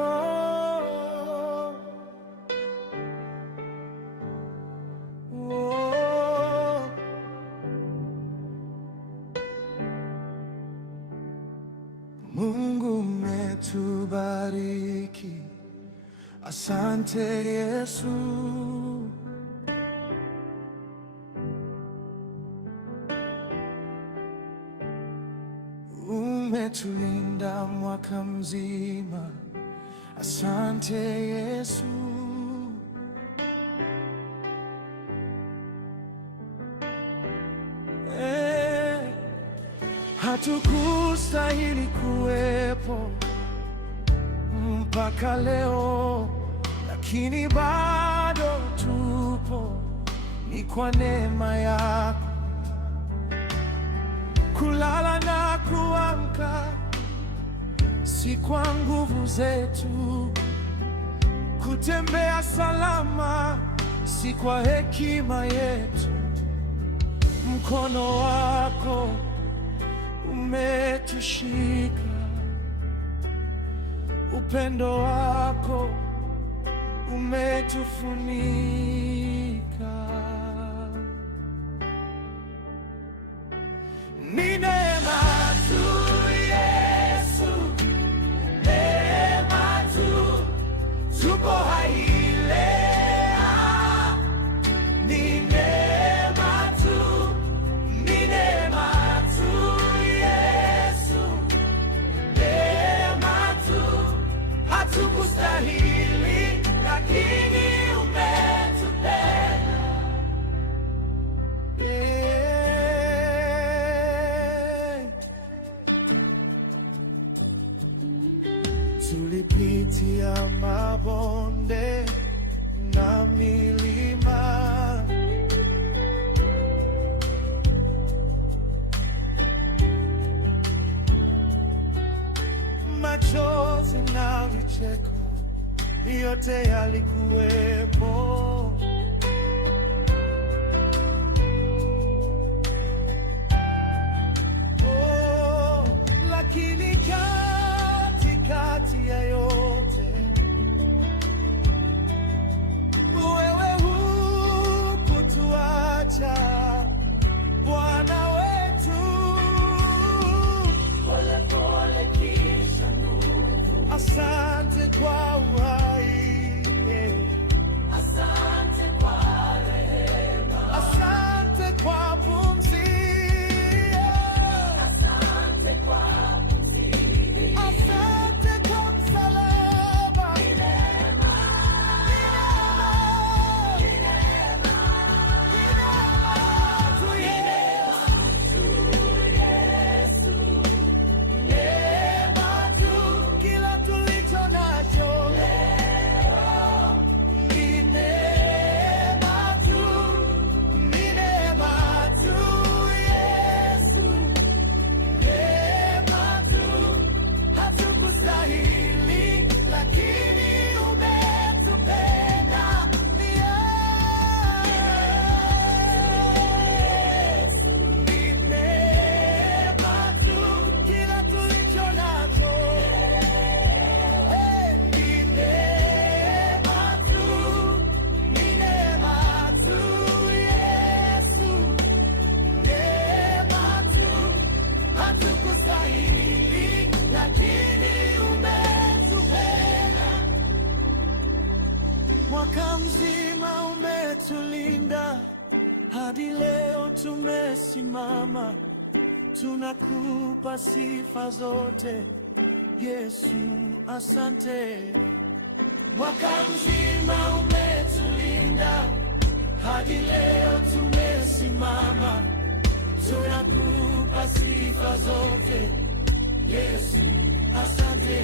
Oh, oh. Mungu umetubariki, asante Yesu. Umetulinda mwaka mzima, asante Yesu. Hatukustahili kuwepo mpaka leo, lakini bado tupo, ni kwa neema yako. Kulala na kuamka si kwa nguvu zetu, kutembea salama si kwa hekima yetu. Mkono wako umetushika, upendo wako umetufunika. Ni neema tu Yesu, neema tu, tupo hai leo. Ni neema tu, ni neema tu Yesu, neema tu. Hatukustahili lakini umetupenda. Tulipitia mabonde na milima, machozi na vicheko, yote yalikuwepo. Oh, lakini katikati ya yote wewe hukutuacha, Bwana wetu. Pole pole kisha nguvu, asante kwa uhai, asante kwa rehema, asante kwa pumzi, asante kwa pumzi, asante kwa msalaba. Ni neema, ni neema, ni neema, ni neema tu Yesu, neema tu. Kila tulicho nacho leo ni neema tu, ni neema tu Yesu, neema tu. Hatukustahili lakini umetupenda. Ni Yesu, ni neema tu. Kila tulicho nacho ni neema tu, ni neema tu Yesu, neema tu. Hatukustahili lakini umetupenda. Mwaka mzima umetulinda, hadi leo tumesimama. Tunakupa sifa zote Yesu, asante. Mwaka mzima umetulinda, hadi leo tumesimama. Tunakupa sifa zote Yesu, asante.